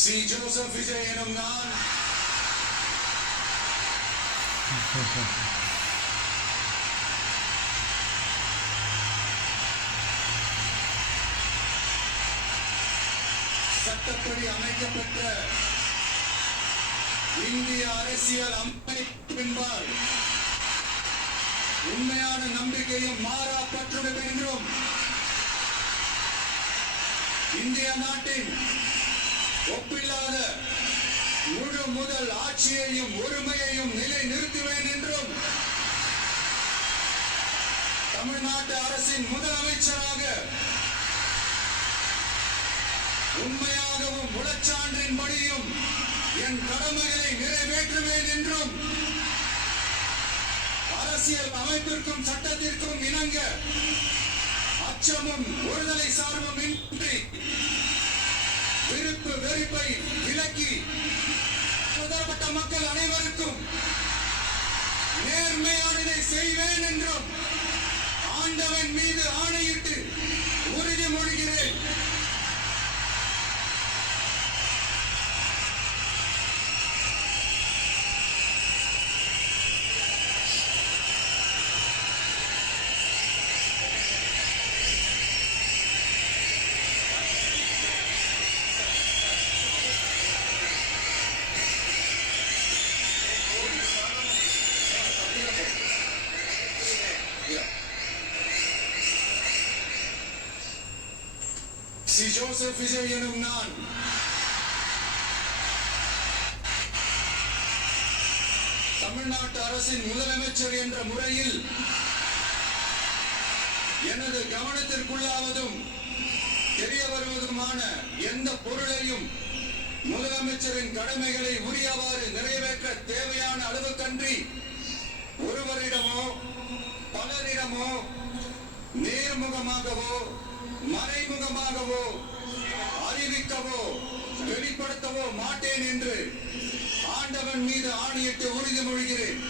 C Joseph Vijay எனும் நான் சட்டப்படி அமைக்கப்பட்ட இந்திய அரசியல் அமைப்பின்பால் உண்மையான நம்பிக்கையும் மாறா பற்றுடன் என்றும் இந்திய நாட்டின் ஒப்பில்லாத முழு முதல் ஆட்சியையும் ஒருமையையும் நிலை நிறுத்துவேன் என்றும் தமிழ்நாட்டு அரசின் முதலமைச்சராக உண்மையாகவும் முழச்சான்றின்படியும் என் கடமைகளை நிறைவேற்றுவேன் என்றும் அரசியல் அமைப்பிற்கும் சட்டத்திற்கும் இணங்க அச்சமும் ஒருதலை சார்பும் இன்றி விருப்பு வெறுப்பை விலக்கி உதரப்பட்ட மக்கள் அனைவருக்கும் நேர்மையானதை செய்வேன் என்றும் ஆண்டவன் மீது ஆணையிட்டு உறுதிமொழிகிறேன். சி ஜோசப் விஜய் எனும் நான் தமிழ்நாட்டு அரசின் முதலமைச்சர் என்ற முறையில் எனது கவனத்திற்குள்ளாவதும் தெரிய வருவதுமான எந்த பொருளையும் முதலமைச்சரின் கடமைகளை உரியவாறு நிறைவேற்ற தேவையான அளவுக்கன்றி ஒருவரிடமோ பலரிடமோ நேர்முகமாகவோ மறைமுகமாகவோ அறிவிக்கவோ வெளிப்படுத்தவோ மாட்டேன் என்று ஆண்டவன் மீது ஆணையிட்டு உறுதிமொழிகிறேன்.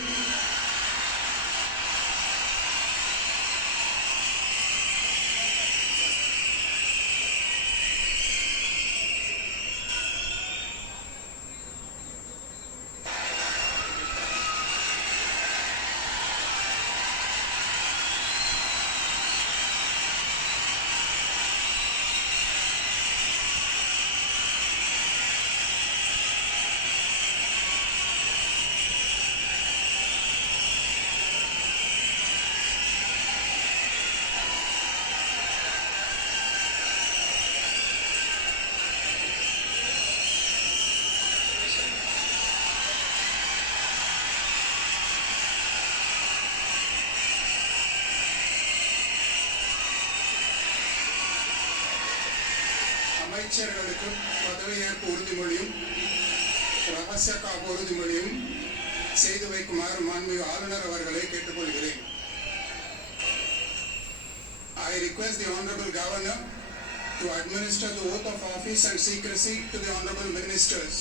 அமைச்சர்களுக்கு பதவியேற்பு உறுதிமொழியும் ரகசிய காப்பு உறுதிமொழியும் செய்து வைக்குமாறு மாண்புமிகு ஆளுநர் அவர்களை கேட்டுக்கொள்கிறேன். I request the Honorable Governor to administer the oath of office and secrecy to the Honorable Ministers.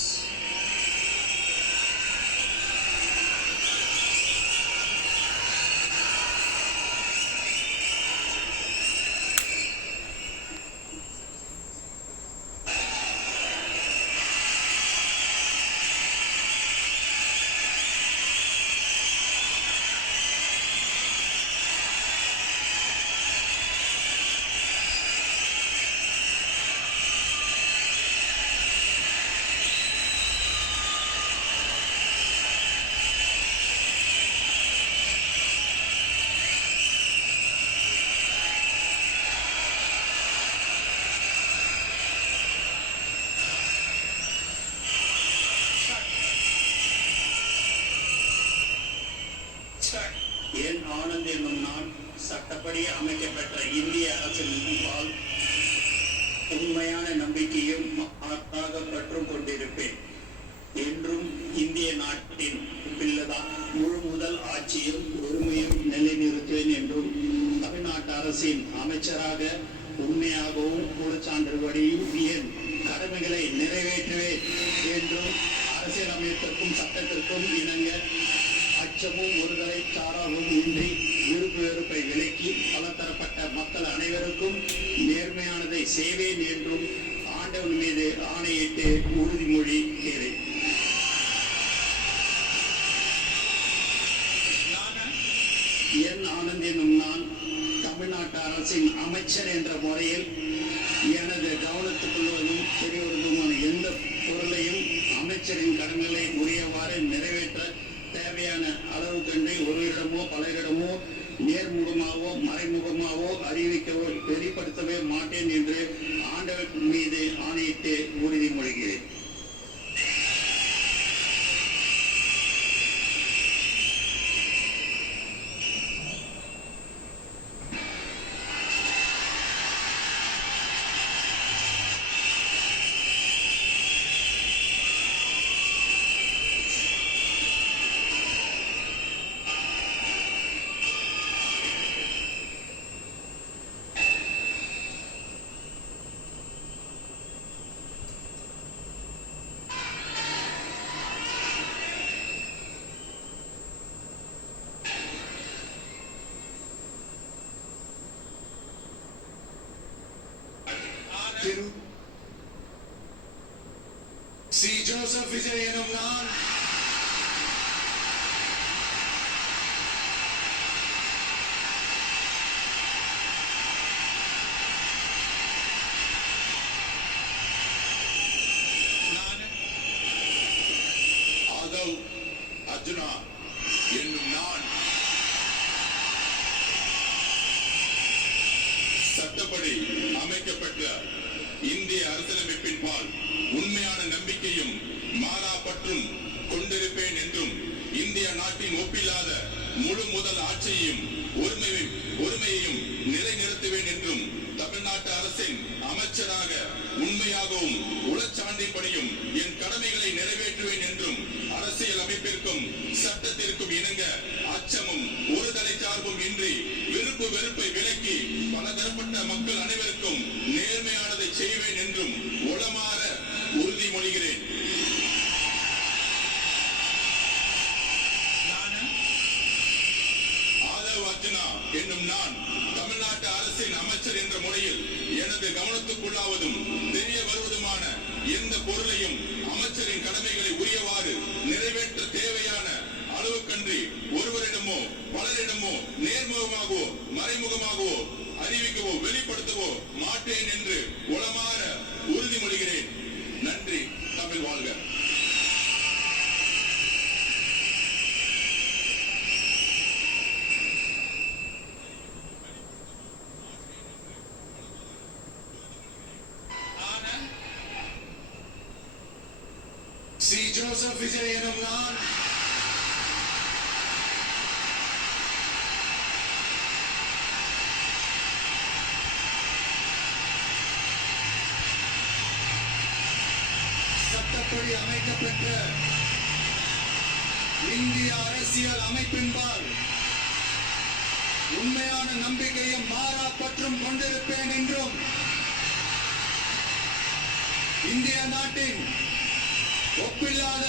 என் ஆனந்த் என்னும் நான் சட்டப்படி அமைக்கப்பட்ட இந்திய அரசியல் உண்மையான நம்பிக்கையும் மாறாக பற்றும் கொண்டிருப்பேன் என்றும் இந்திய நாட்டின் முழு முதல் ஆட்சியும் ஒருமையும் நிலைநிறுத்துவேன் என்றும் தமிழ்நாட்டு அரசின் அமைச்சராக உண்மையாகவும் குற்றச்சான்றுபடியும் என் கடமைகளை நிறைவேற்றுவேன் என்றும் அரசியலமைப்பிற்கும் சட்டத்திற்கும் இணங்க அச்சமும் ஒருதலை சாராகவும் இன்றி விருப்பு வெறுப்பை விலக்கி பலதரப்பட்ட மக்கள் அனைவருக்கும் நேர்மையானதை செய்வேன் என்றும் ஆண்டவன் மீது ஆணையிட்டு உறுதிமொழிகிறேன். என் ஆனந்த் என்னும் நான் தமிழ்நாட்டு அரசின் அமைச்சர் என்ற முறையில் எனது கவனத்துக்குள்வதும் தெரியவதுமான எந்த பொருளையும் அமைச்சரின் கடமைகளை உரியவாறு நிறைவேற்ற தேவையான அளவு கண்டு ஒருவரிடமோ பலரிடமோ நேர்முகமாகவோ மறைமுகமாகவோ அறிவிக்கவோ வெளிப்படுத்தவே மாட்டேன் என்று ஆண்டவர் மீது ஆணையிட்டு உறுதிமொழிகிறேன். திரு சி. ஜோசப் விஜய் எனும் நான் ஆதவ் அர்ஜுனா என்னும் நான் சட்டப்படி அமைக்கப்பட்ட இந்திய அரசியலமைப்பின் பால் உண்மையான நம்பிக்கையும் மாறா பற்றும் கொண்டிருப்பேன் என்றும் இந்திய நாட்டின் ஒப்பில்லாத முழு முதல் ஆட்சியையும் ஒருமையையும் நிலைநிறுத்துவேன் என்றும் தமிழ்நாட்டு அரசின் அமைச்சராக உண்மையாகவும் உளச்சான்றின்படியும் என் கடமைகளை நிறைவேற்றுவேன் என்றும் அரசியல் அமைப்பிற்கும் சட்டத்திற்கும் இணங்க அச்சமும் ஒருதலை சார்பும் இன்றி விருப்பு வெறுப்பை விலக்கி பலதரப்பட்ட மக்கள் அனைவருக்கும் நேர்மையானதை செய்வேன் என்றும் உளமாற உறுதிமொழிகிறேன். ஆதவ் அர்ஜுனா என்னும் நான் தமிழ்நாட்டு அரசின் அமைச்சர் என்ற முறையில் எனது கவனத்துக்குள்ளாவதும் தெரிய வருவதுமான எந்த பொருளையும் அமைச்சரின் கடமைகளை உரியவாறு நிறைவேற்ற தேவையான அளவுக்கன்றி ஒருவரிடமோ பலரிடமோ நேர்முகமாகவோ மறைமுகமாகவோ அறிவிக்கவோ வெளிப்படுத்தவோ மாட்டேன் என்று உளமாற உறுதிமொழிகிறேன். நன்றி. தமிழ் வாழ்க. சி. ஜோசப் விஜய் எனும் நான் சட்டப்படி அமைக்கப்பெற்ற இந்திய அரசியல் அமைப்பின்பால் உண்மையான நம்பிக்கையும் மாறா பற்றும் கொண்டிருப்பேன் என்றும் இந்திய நாட்டின் ஒப்பில்லாத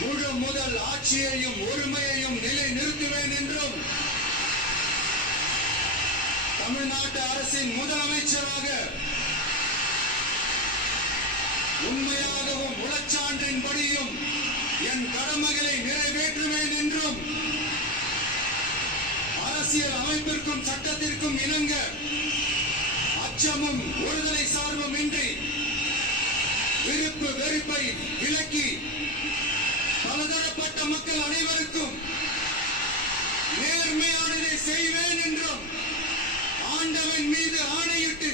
முழு முதல் ஆட்சியையும் ஒருமையையும் நிலை நிறுத்துவேன் என்றும் தமிழ்நாட்டு அரசின் முதலமைச்சராக உண்மையாகவும் உளச்சான்றின்படியும் என் கடமைகளை நிறைவேற்றுவேன் என்றும் அரசியல் அமைப்பிற்கும் சட்டத்திற்கும் இணங்க அச்சமும் ஒருதலை சார்பும் இன்றி விருப்பு வெறுப்பை விலக்கி பலதரப்பட்ட மக்கள் அனைவருக்கும் நேர்மையானதை செய்வேன் என்றும் ஆண்டவன் மீது ஆணையிட்டு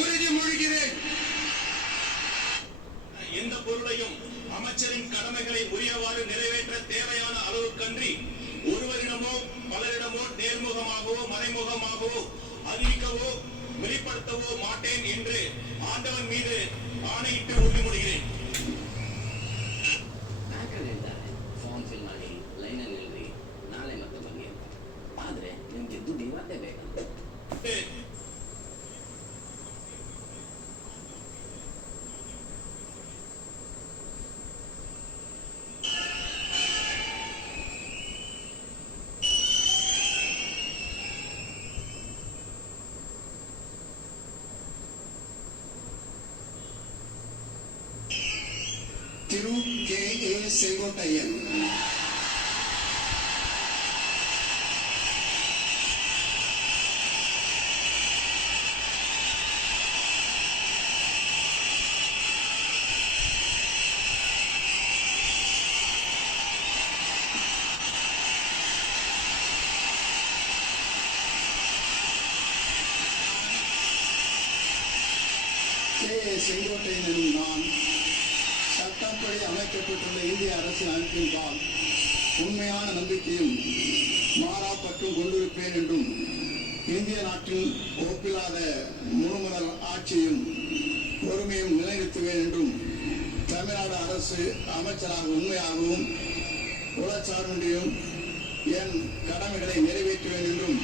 உறுதிமொழிகிறேன். எந்த பொருளையும் அமைச்சரின் கடமைகளை உரியவாறு நிறைவேற்ற தேவையான அளவுக்கன்றி ஒருவரிடமோ பலரிடமோ நேர்முகமாகவோ மறைமுகமாகவோ அறிவிக்கவோ வெளிப்படுத்தவோ மாட்டேன் என்று ஆண்டவன் மீது ಆಣೆಯಿಟ್ಟು ಉಳಿಮುಡಿகிறேன். ಫೋನ್ ಫಿಲ್ ಮಾಡಿ ಲೈನಲ್ಲಿ ನಿಲ್ರಿ, ನಾಳೆ ಮತ್ತೆ ಬನ್ನಿ. ಆದ್ರೆ ನಿಮ್ಗೆ ದುಡ್ಡು ಇವತ್ತೇ ಬೇಕು. திரு K.A. செங்கோட்டையன். K.A. செங்கோட்டையன் எனும் நான் சட்டப்படி அமைக்கப்பட்டுள்ள இந்திய அரசின் அமைப்பின்பால் உண்மையான நம்பிக்கையும் மாறாப்பற்றும் கொண்டிருப்பேன் என்றும் இந்திய நாட்டின் ஒப்பில்லாத முழுமுதல் ஆட்சியும் பொறுமையும் நிலைநிறுத்துவேன் என்றும் தமிழ்நாடு அரசு அமைச்சராக உண்மையாகவும் உளச்சார்பின்றியும் என் கடமைகளை நிறைவேற்றுவேன் என்றும்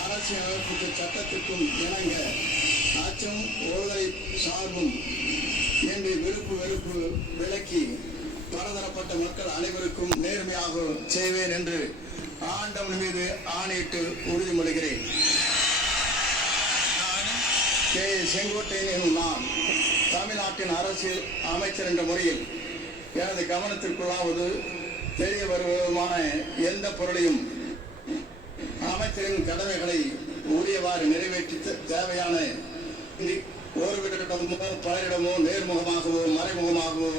அரசியல் அமைப்புக்கு சட்டத்திற்கும் இணங்க அச்சம் ஒருதலை சார்பும் என்று விருப்பு வெறுப்பு விலக்கி பலதரப்பட்ட மக்கள் அனைவருக்கும் நேர்மையாக செய்வேன் என்று ஆண்டவன் மீது ஆணையிட்டு உறுதிமொழிகிறேன். K.A. செங்கோட்டையன் எனும் நான் தமிழ்நாட்டின் அரசியல் அமைச்சர் என்ற முறையில் எனது கவனத்திற்குள்ளாவது தெரிய வருவதுமான எந்த பொருளையும் அமைச்சரின் கடமைகளை உரியவாறு நிறைவேற்றி தேவையான ஒருவரிடமோ பலரிடமோ நேர்முகமாகவோ மறைமுகமாகவோ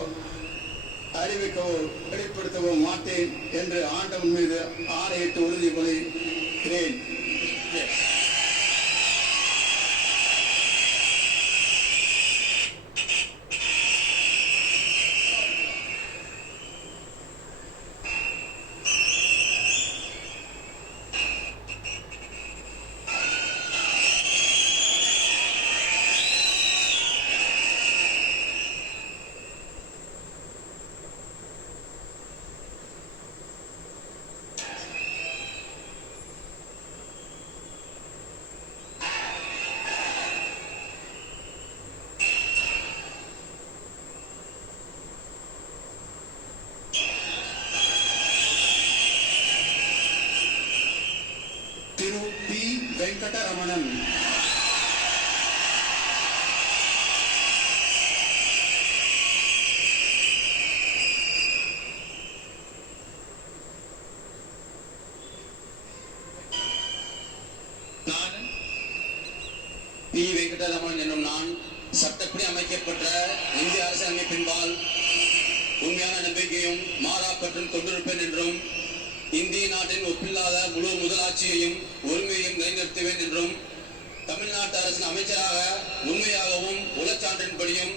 அறிவிக்கவோ வெளிப்படுத்தவோ மாட்டேன் என்று ஆண்டவன் மீது ஆணையிட்டு உறுதிமொழிகிறேன். திரு பி. வெங்கடரமணன். பி. வெங்கடரமணன் என்னும் நான் சட்டப்படி அமைக்கப்பட்ட இந்திய அரசியலமைப்பின்பால் உண்மையான நம்பிக்கையும் மாறாப்பற்றும் கொண்டிருப்பேன் என்றும் இந்திய நாட்டின் ஒப்பில்லாத முழு முதலாட்சியையும் உரிமையையும் நிலைநிறுத்துவேன் என்றும் தமிழ்நாட்டு அரசின் அமைச்சராக உண்மையாகவும் உளச்சான்றின்படியும்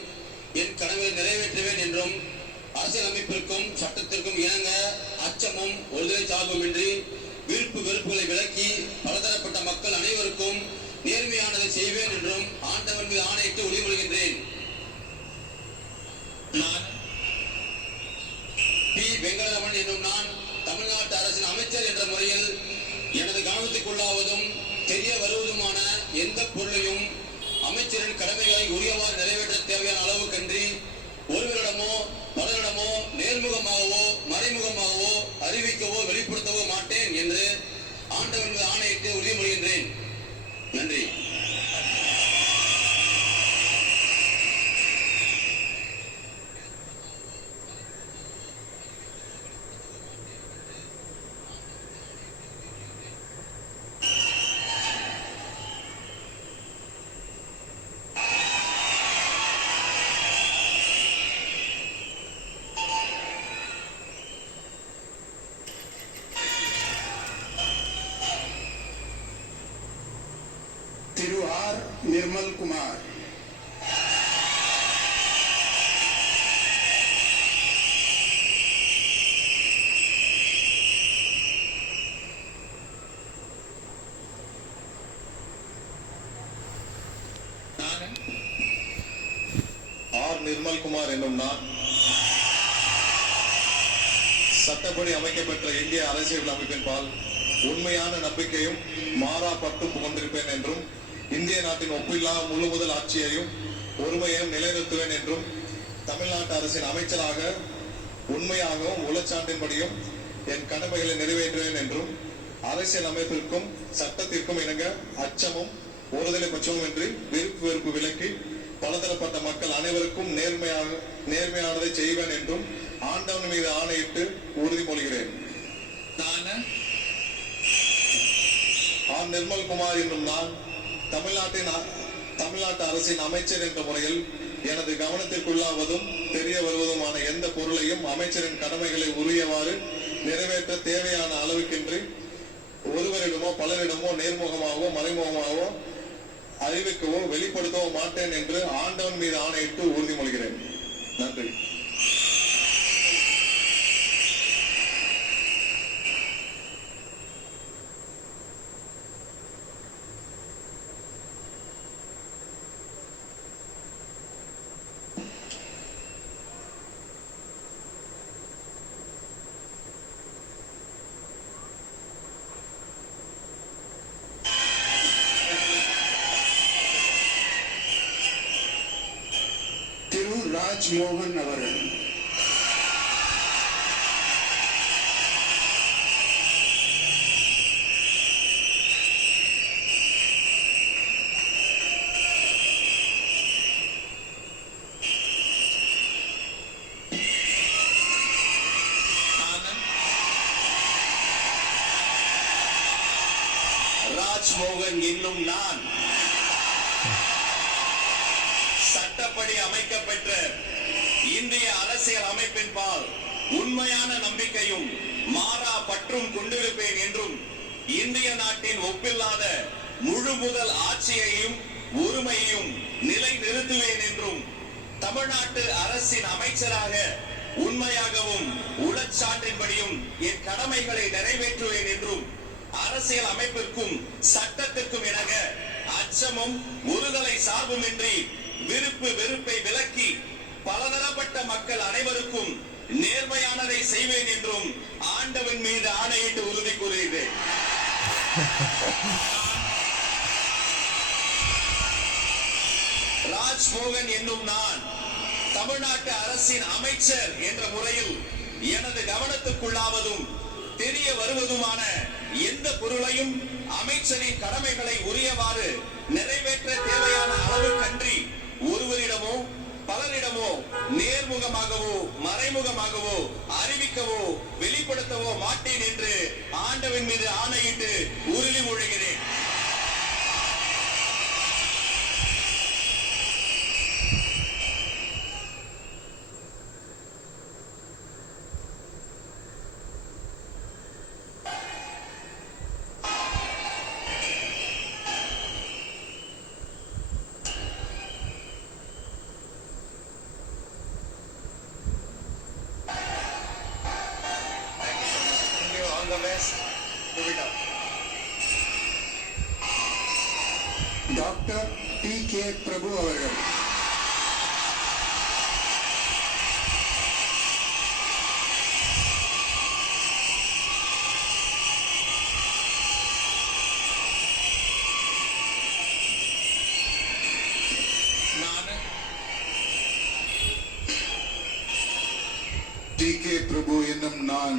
என் கடமையை நிறைவேற்றுவேன் என்றும் அரசியலமைப்பிற்கும் சட்டத்திற்கும் இணங்க அச்சமும் ஒருதலை சார்புமின்றி விருப்பு வெறுப்புகளை விலக்கி பலதரப்பட்ட மக்கள் அனைவருக்கும் நேர்மையானதை செய்வேன் என்றும் ஆண்டவன் மீது ஆணையிட்டு உறுதிமொழிகின்றேன். நான் பி. வெங்கடரமணன் என்னும் நான் தமிழ்நாட்டு அரசின் அமைச்சர் என்ற முறையில் எனது கவனத்துக்குள்ளாவதும் தெரிய வருவதுமான எந்த பொருளையும் அமைச்சரின் கடமைகளை உரியவாறு நிறைவேற்ற தேவையான அளவுக்கன்றி ஒருவரிடமோ பலரிடமோ நேர்முகமாகவோ மறைமுகமாகவோ அறிவிக்கவோ வெளிப்படுத்தவோ மாட்டேன் என்று ஆண்டவன் மீது ஆணையிட்டு உறுதிமொழிகின்றேன். நன்றி. திரு R. நிர்மல் குமார். நிர்மல்குமார் என்னும் நான் சட்டப்படி அமைக்கப்பட்ட இந்திய அரசியல் அமைப்பின்பால் உண்மையான நம்பிக்கையும் மாறா பற்றும் கொண்டிருப்பேன் என்றும் இந்திய நாட்டின் ஒப்பில்லா முழு முதல் ஆட்சியையும் ஒருமையையும் நிலைநிறுத்துவேன் என்றும் தமிழ்நாட்டு அரசின் அமைச்சராக உண்மையாகவும் உளச்சான்றின்படியும் என் கடமைகளை நிறைவேற்றுவேன் என்றும் அரசியல் அமைப்பிற்கும் சட்டத்திற்கும் இணங்க அச்சமும் ஒருதலை பட்சமும் இன்றி விருப்பு வெறுப்பு விலக்கி பலதரப்பட்ட மக்கள் அனைவருக்கும் நேர்மையானதை செய்வேன் என்றும் ஆண்டவன் மீது ஆணையிட்டு உறுதிமொழிகிறேன். நான் ஆர் நிர்மல்குமார் என்னும் நான் தமிழ்நாட்டு அரசின் அமைச்சர் என்ற முறையில் எனது கவனத்திற்குள்ளாவதும் தெரிய வருவதுமான எந்த பொருளையும் அமைச்சரின் கடமைகளை உரியவாறு நிறைவேற்ற தேவையான அளவுக்கின்றி ஒருவரிடமோ பலரிடமோ நேர்முகமாகவோ மறைமுகமாகவோ அறிவிக்கவோ வெளிப்படுத்தவோ மாட்டேன் என்று ஆண்டவன் மீது ஆணையிட்டு உறுதிமொழிகிறேன். நன்றி. திரு ராஜ்மோகன் அவர்கள். ராஜ்மோகன் என்னும் நான் சட்டப்படி அமைக்கப்பெற்ற இந்திய அரசியல் அமைப்பின் பால் உண்மையான நம்பிக்கையும் மாறா பற்றும் கொண்டிருப்பேன் என்றும் இந்திய நாட்டின் ஒப்பில்லாத முழு முதல் ஆட்சியையும் உரிமையையும் நிலை நிறுத்துவேன் என்றும் தமிழ்நாட்டு அரசின் அமைச்சராக உண்மையாகவும் உளச்சான்றின்படியும் என் கடமைகளை நிறைவேற்றுவேன் என்றும் அரசியல் அமைப்பிற்கும் சட்டத்திற்கும் இணங்க அச்சமும் ஒருதலை சார்புமின்றி விருப்பு வெறுப்பை விலக்கி பலதரப்பட்ட மக்கள் அனைவருக்கும் நேர்மையானதை செய்வேன் என்றும் ஆண்டவன் மீது ஆணையிட்டு உறுதி கூறுகிறேன். ராஜ்மோகன் என்னும் நான் தமிழ்நாட்டு அரசின் அமைச்சர் என்ற முறையில் எனது கவனத்துக்குள்ளாவதும் தெரிய வருவதுமான எந்த பொருளையும் அமைச்சரின் கடமைகளை உரியவாறு நிறைவேற்ற தேவையான அளவுக்கன்றி ஒருவரிடமோ பலரிடமோ நேர்முகமாகவோ மறைமுகமாகவோ அறிவிக்கவோ வெளிப்படுத்தவோ மாட்டேன் என்று ஆண்டவன் மீது ஆணையிட்டு உறுதிமொழிகிறேன். Doctor DK. பிரபு அவர்கள். டி.கே. பிரபு என்னும் நான்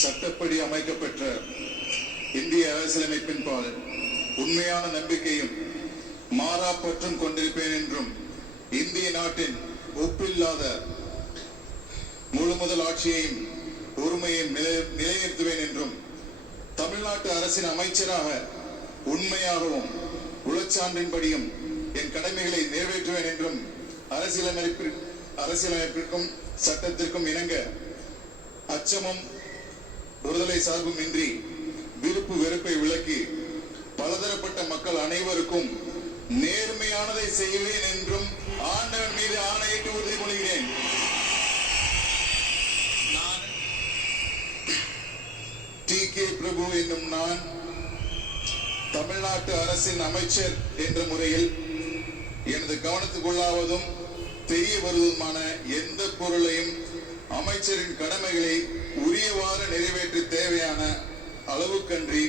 சட்டப்படி அமைக்கப்பெற்ற இந்திய அரசியலமைப்பின் பால் உண்மையான நம்பிக்கையும் மாறா பற்றும் கொண்டிருப்பேன் என்றும் இந்திய நாட்டின் ஒப்பில்லாத முழு முதல் ஆட்சியையும் உரிமையையும் நிலைநிறுத்துவேன் என்றும் தமிழ்நாட்டு அரசின் அமைச்சராக உண்மையாகவும் உளச்சான்றின்படியும் என் கடமைகளை நிறைவேற்றுவேன் என்றும் அரசியலமைப்பிற்கும் சட்டத்திற்கும் இணங்க அச்சமும் ஒருதலை சார்பும் இன்றி விருப்பு வெறுப்பை விலக்கி பலதரப்பட்ட மக்கள் அனைவருக்கும் நேர்மையானதை செய்வேன் என்றும் ஆண்டவன் மீது ஆணையிட்டு உறுதிமொழிகிறேன். டி.கே. பிரபு என்னும் நான் தமிழ்நாட்டு அரசின் அமைச்சர் என்ற முறையில் எனது கவனத்துக்குள்ளாவதும் தெரிய வருவதுமான எந்த பொருளையும் அமைச்சரின் கடமைகளை உரியவாறு நிறைவேற்ற தேவையான அளவுக்கன்றி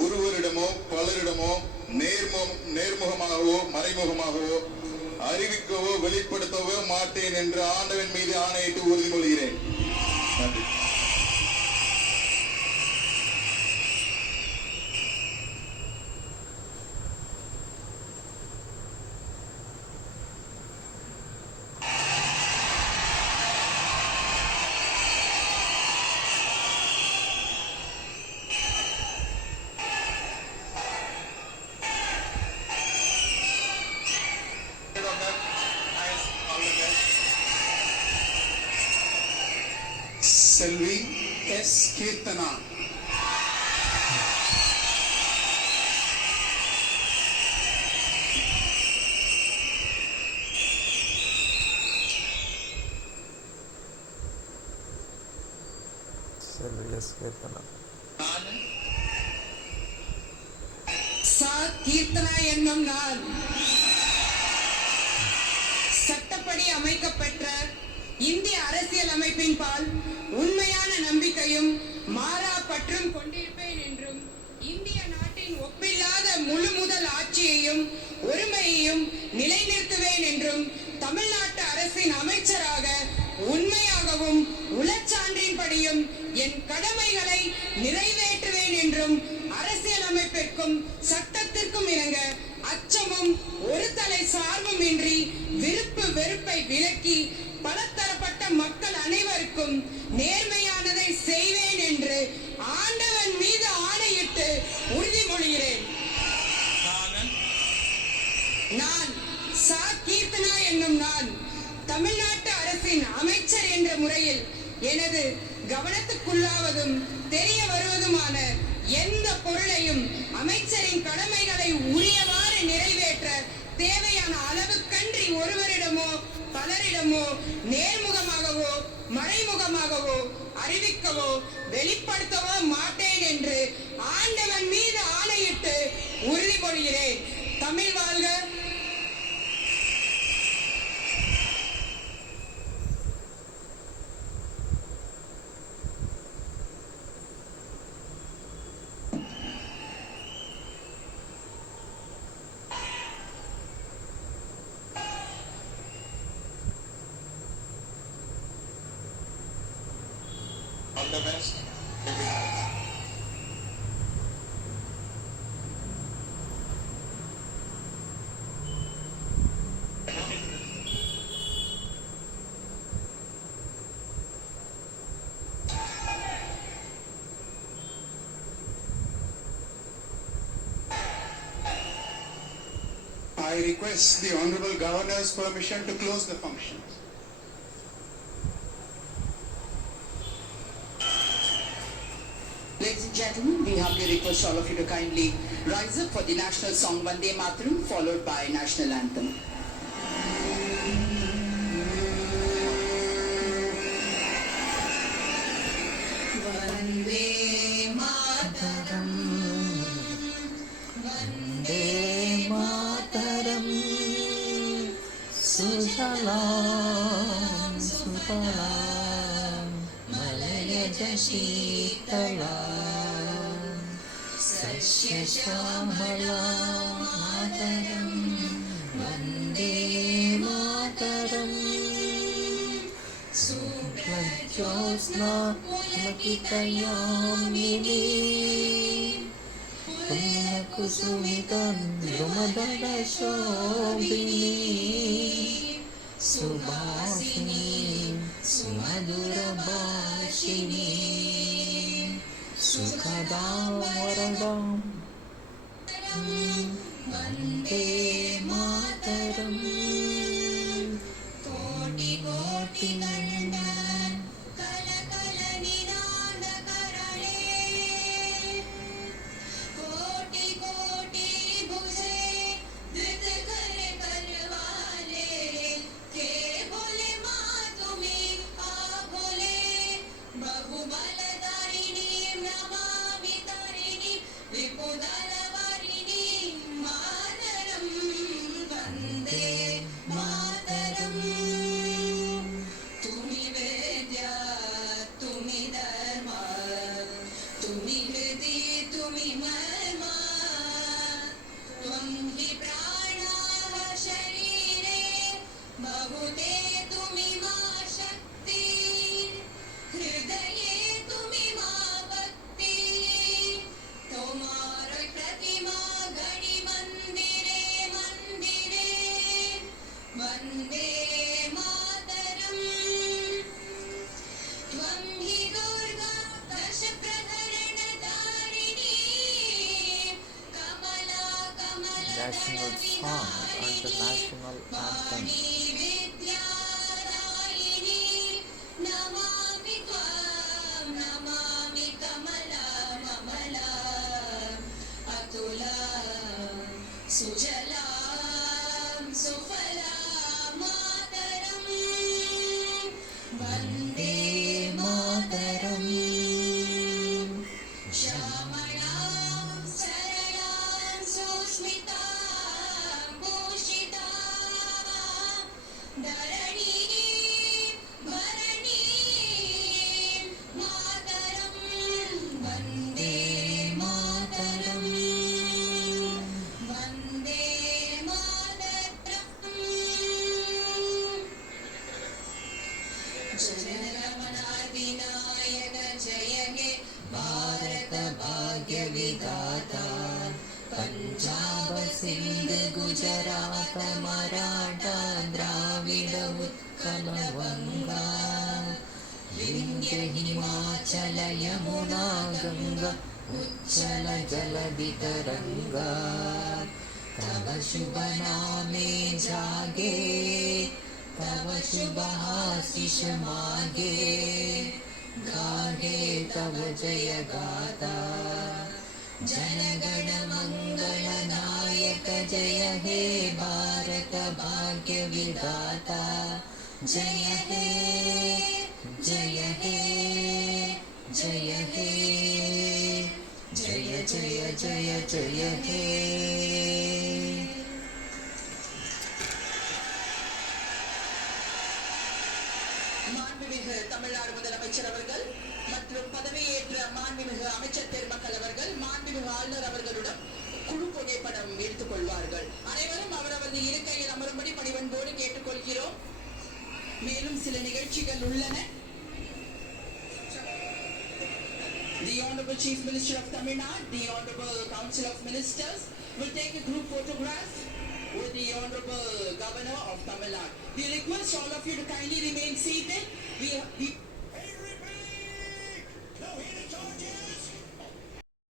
ஒருவரிடமோ பலரிடமோ நேர்முகமாகவோ மறைமுகமாகவோ அறிவிக்கவோ வெளிப்படுத்தவோ மாட்டேன் என்று ஆண்டவன் மீது ஆணையிட்டு உறுதிமொழிகிறேன். நன்றி. கீர்த்தனா. நான் கீர்த்தனா என்னும் நான் சட்டப்படி அமைக்கப்பெற்ற இந்திய அரசியல் அமைப்பின் பால் உண்மையான நம்பிக்கையும் மாறா பற்றும் கொண்டிருப்பேன் என்றும் இந்திய நாட்டின் ஒப்பில்லாத முழு முதல் ஆட்சியையும் ஒருமையையும் நிலைநிறுத்துவேன் என்றும் தமிழ்நாட்டு அரசின் அமைச்சராக உண்மையாகவும் உளச்சான்றின்படியும் என் கடமைகளை நிறைவேற்றுவேன் என்றும் அரசியல் அமைப்பிற்கும் சட்டத்திற்கும் இணங்க அச்சமும் ஒரு தலை சார்பும் இன்றி விருப்பு வெறுப்பை விலக்கி பலதரப்பட்ட மக்கள் அனைவருக்கும் நேர்மையானதை செய்வேன் என்று ஆண்டவன் மீது ஆணையிட்டு உறுதிமொழிகிறேன். நான் கீர்த்தனா என்னும் நான் தமிழ்நாட்டு அரசின் அமைச்சர் என்ற முறையில் எனது கவனத்துக்குள்ளாவதும் தெரிய வருவதுமான எந்த பொருளையும் அமைச்சரின் கடமைகளை உரியவாறு நிறைவேற்ற தேவையான அளவுக்கன்றி ஒருவரிடமோ பலரிடமோ நேர்முகமாகவோ மறைமுகமாகவோ அறிவிக்கவோ வெளிப்படுத்தவோ மாட்டேன் என்று ஆண்டவன் மீது ஆணையிட்டு உறுதிமொழிகிறேன். தமிழ் வாழ்க. All the best. I request the Honorable Governor's permission to close the function. Ladies and gentlemen, we humbly request all of you to kindly rise up for the national song Vande Mataram, followed by national anthem. Vande Mataram, Vande Mataram, Sujalam, Sujalam, Malayja Shitalam, Sasya Shamalam, Mataram, Vande Mataram, Suprajosna Makitayamini, Punakusumitan Drumadada Shobhini, Subhashini, Sumadura Bhashini, Sukhadam Varadam, Vande Mataram, Koti Koti Nandan, Kala Kala Ninada Karale, Koti Koti Bhuje, Dhrit Kare Karwale, Ke Bole Ma Tumi Aabole, Bahu Baladarini Namami Tarini, Vipudalavarini Mataram, Vande Mataram. Tumi Vedya, Tumi Dharma, Tumi Hridi, Tumi Marma, Tvam hi Pranaha Sharire, Bahute Tumi Ma Shakti, Hridaye Tumi Ma Bhakti, Tomar Pratima Gadi Mandire Mandire, Vande Mataram, Tvam hi Durga Dasha Pradharana Dharini, Kamala Kamala National song and the national anthem. Vidyadayini, Namami Tvam, Namami Tam सुजलां सुफलां मातरम् वन्दे मातरम् श्यामलां सरलां सुस्मितां भूषितां धरणीं भरणीं मातरं वन्दे मातरम् वन्दे मातरम् जनगणमनाधिनायक जय हे भारत भाग्य विधाता पंजाब सिंध गुजरात मराठा द्राविड उत्कल गंगा विंध्य हिमाचल यमुना गंगा उच्चल जलधि तरंगा तव शुभ नामे जागे तव शुभ आशीष मागे गाहे तव जय गाथा जनगण मंगल नायक जय हे भारत भाग्य विधाता जय हे जय हे जय हे जय जय जय जय हे மாண்புமிகு தமிழ்நாடு முதலமைச்சர் அவர்கள் மற்றும் பதவியேற்ற மாண்புமிகு அமைச்சர் பெருமக்கள் அவர்கள் மாண்புமிகு ஆளுநர் அவர்களுடன் குழு புகைப்படம் எடுத்துக் கொள்வார்கள். அனைவரும் அவரவரது இருக்கையில் அமரும்படி பணிவன்போடு கேட்டுக்கொள்கிறோம். மேலும் சில நிகழ்ச்சிகள் உள்ளன. The Honorable Chief Minister of Tamil Nadu, the Honorable Council of Ministers will take a group photograph with the Honorable Governor of Tamil Nadu. We request all of you to kindly remain seated. We